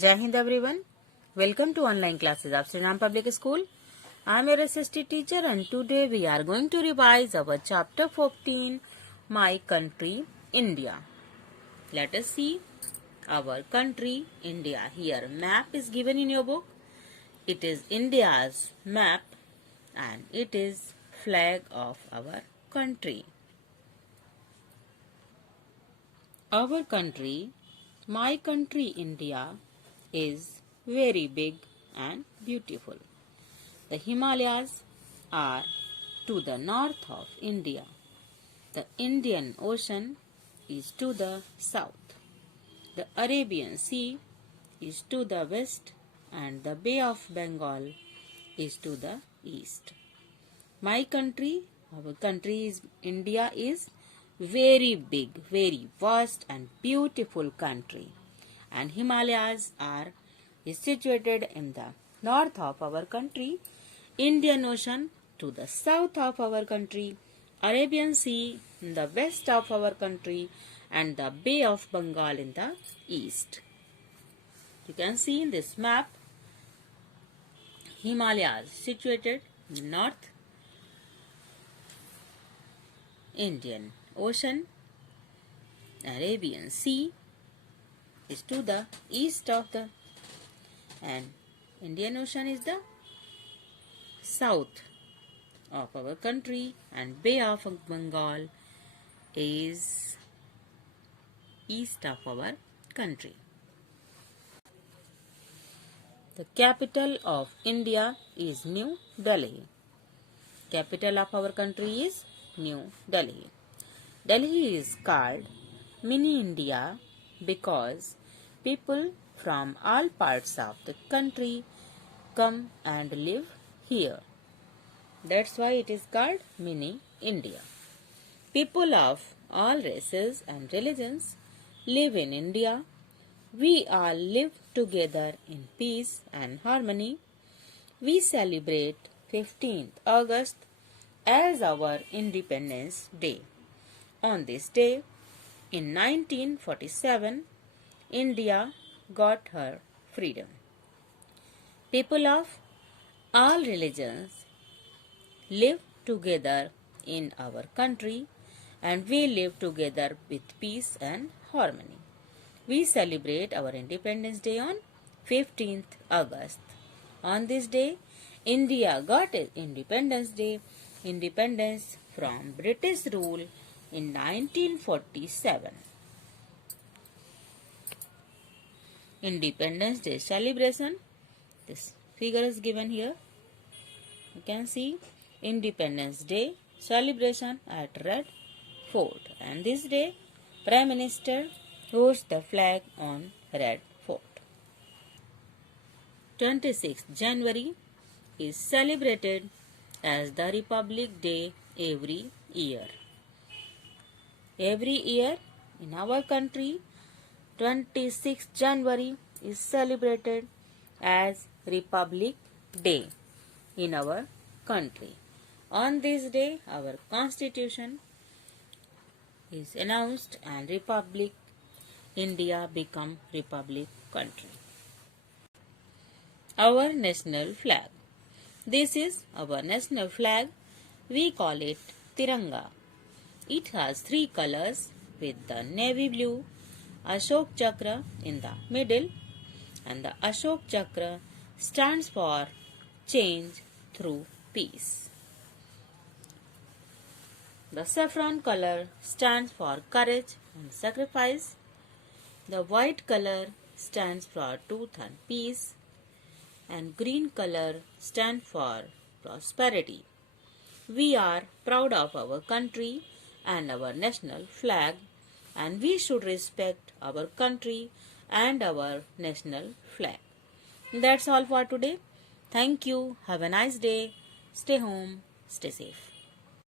Jai Hind everyone. Welcome to online classes of Sri Ram Public School. I am your SST teacher and today we are going to revise our chapter 14, My Country, India. Let us see our country, India. Here map is given in your book. It is India's map and it is flag of our country. Our country, my country India, is very big and beautiful. The Himalayas are to the north of India. The Indian Ocean is to the south. The Arabian Sea is to the west and the Bay of Bengal is to the east. My country, our country is India is very big, very vast and beautiful country. And Himalayas is situated in the north of our country, Indian Ocean to the south of our country, Arabian Sea in the west of our country and the Bay of Bengal in the east. You can see in this map, Himalayas situated in the north, Indian Ocean, Arabian Sea is to the east of the and Indian Ocean is the south of our country and Bay of Bengal is east of our country. The capital of India is New Delhi. Capital of our country is New Delhi. Delhi is called Mini India because people from all parts of the country come and live here. That's why it is called Mini India. People of all races and religions live in India. We all live together in peace and harmony. We celebrate 15th August as our Independence Day. On this day, in 1947, India got her freedom. People of all religions live together in our country and we live together with peace and harmony. We celebrate our Independence Day on 15th August. On this day, India got its independence from British rule in 1947. Independence Day celebration. This figure is given here. You can see Independence Day celebration at Red Fort. And this day, Prime Minister hoists the flag on Red Fort. 26th January is celebrated as the Republic Day every year. Every year in our country, 26th January is celebrated as Republic Day in our country. On this day, our Constitution is announced and Republic India become Republic country. Our national flag. This is our national flag. We call it Tiranga. It has three colors with the navy blue, Ashok Chakra in the middle, and the Ashok Chakra stands for change through peace. The saffron color stands for courage and sacrifice. The white color stands for truth and peace, and green color stands for prosperity. We are proud of our country and our national flag, and we should respect our country and our national flag. That's all for today. Thank you. Have a nice day. Stay home. Stay safe.